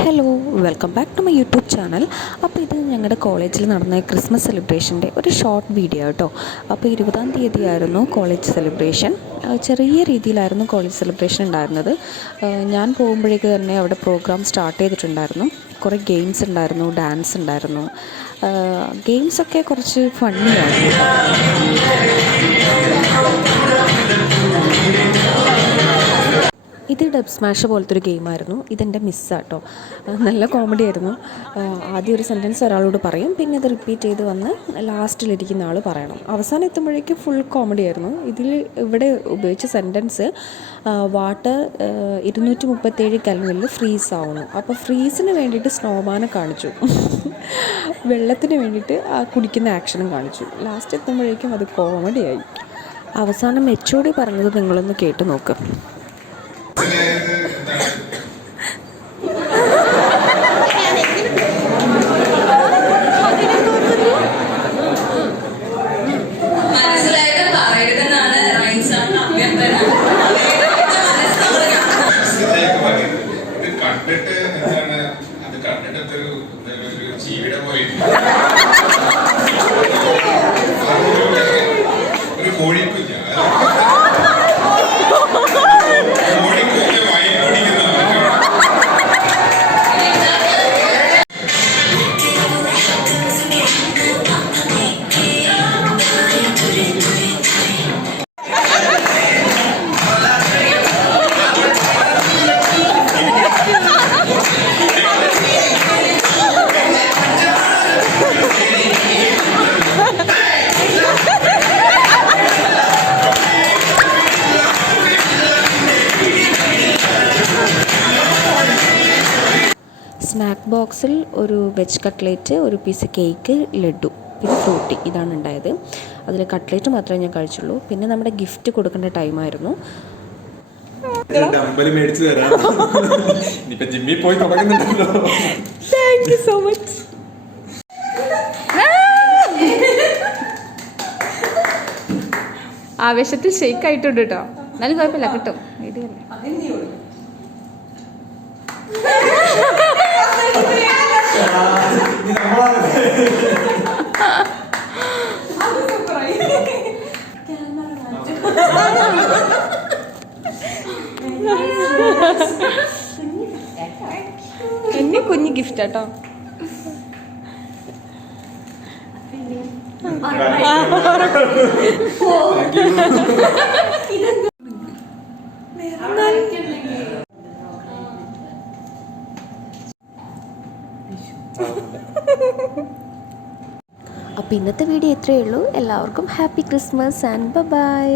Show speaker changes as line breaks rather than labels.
Hello welcome back to my YouTube channel അപ്പോൾ ഇത് ഞങ്ങളുടെ കോളേജിൽ നടന്ന ക്രിസ്മസ് സെലിബ്രേഷന്റെ ഒരു ഷോർട്ട് വീഡിയോ കേട്ടോ അപ്പോൾ ഇരുപതാം തീയതി ആയിരുന്നു കോളേജ് സെലിബ്രേഷൻ ചെറിയ രീതിയിലായിരുന്നു കോളേജ് സെലിബ്രേഷൻ ഉണ്ടായിരുന്നത്. ഞാൻ പോകുമ്പോഴേക്ക് തന്നെ അവിടെ പ്രോഗ്രാം സ്റ്റാർട്ട് ചെയ്തിട്ടുണ്ടായിരുന്നു. കുറേ ഗെയിംസ് ഉണ്ടായിരുന്നു ഡാൻസ് ഉണ്ടായിരുന്നു. ഗെയിംസൊക്കെ കുറച്ച് ഫണ്ണിയായിരുന്നു ഇത് ഡബ് സ്മാഷ് പോലത്തെ ഒരു ഗെയിമായിരുന്നു. ഇതെന്റെ മിസ്സാട്ടോ. നല്ല കോമഡി ആയിരുന്നു. ആദ്യം ഒരു സെന്റൻസ് ഒരാളോട് പറയും പിന്നെ അത് റിപ്പീറ്റ് ചെയ്ത് വന്ന് ലാസ്റ്റിലിരിക്കുന്ന ആൾ പറയണം. അവസാനം എത്തുമ്പോഴേക്കും ഫുൾ കോമഡി ആയിരുന്നു. ഇതിൽ ഇവിടെ ഉപയോഗിച്ച സെന്റൻസ് വാട്ടർ ഇരുന്നൂറ്റി മുപ്പത്തേഴ് കലങ്ങളിൽ ഫ്രീസ് ആവുന്നു. അപ്പോൾ ഫ്രീസിന് വേണ്ടിയിട്ട് സ്നോമാനെ കാണിച്ചു. വെള്ളത്തിന് വേണ്ടിയിട്ട് ആ കുടിക്കുന്ന ആക്ഷനും കാണിച്ചു. ലാസ്റ്റ് എത്തുമ്പോഴേക്കും അത് കോമഡിയായി അവസാനം എച്ച് ഒ ഡി പറഞ്ഞത് നിങ്ങളൊന്ന് കേട്ടു നോക്ക്.
കണ്ടിട്ട് ഒരു
സ്നാക്ക് ബോക്സിൽ ഒരു വെജ് കട്ട്ലേറ്റ് ഒരു പീസ് കേക്ക് ലഡു പിന്നെ ഫ്രൂട്ടി ഇതാണ് ഉണ്ടായത്. അതിൽ കട്ട്ലേറ്റ് മാത്രമേ ഞാൻ കഴിച്ചുള്ളൂ. പിന്നെ നമ്മുടെ ഗിഫ്റ്റ് കൊടുക്കേണ്ട ടൈമായിരുന്നു
ഡമ്പൽ മേടിച്ചു തരാം. ഇനിയിപ്പൊ ജിമ്മിൽ പോയി തുടങ്ങുന്നുണ്ടല്ലോ.
താങ്ക് യു സോ മച്ച്
ആവേശത്തിൽ ഷെയ്ക്ക് ആയിട്ടുണ്ട് കേട്ടോ എന്നാലും കുഴപ്പമില്ല കിട്ടും. ഇത് തന്നെ എന്നെ കുഞ്ഞു ഗിഫ്റ്റ് കേട്ടോ
അപ്പോൾ ഇന്നത്തെ വീഡിയോ ഇത്രയേ ഉള്ളൂ. എല്ലാവർക്കും ഹാപ്പി ക്രിസ്മസ് ആൻഡ് ബൈ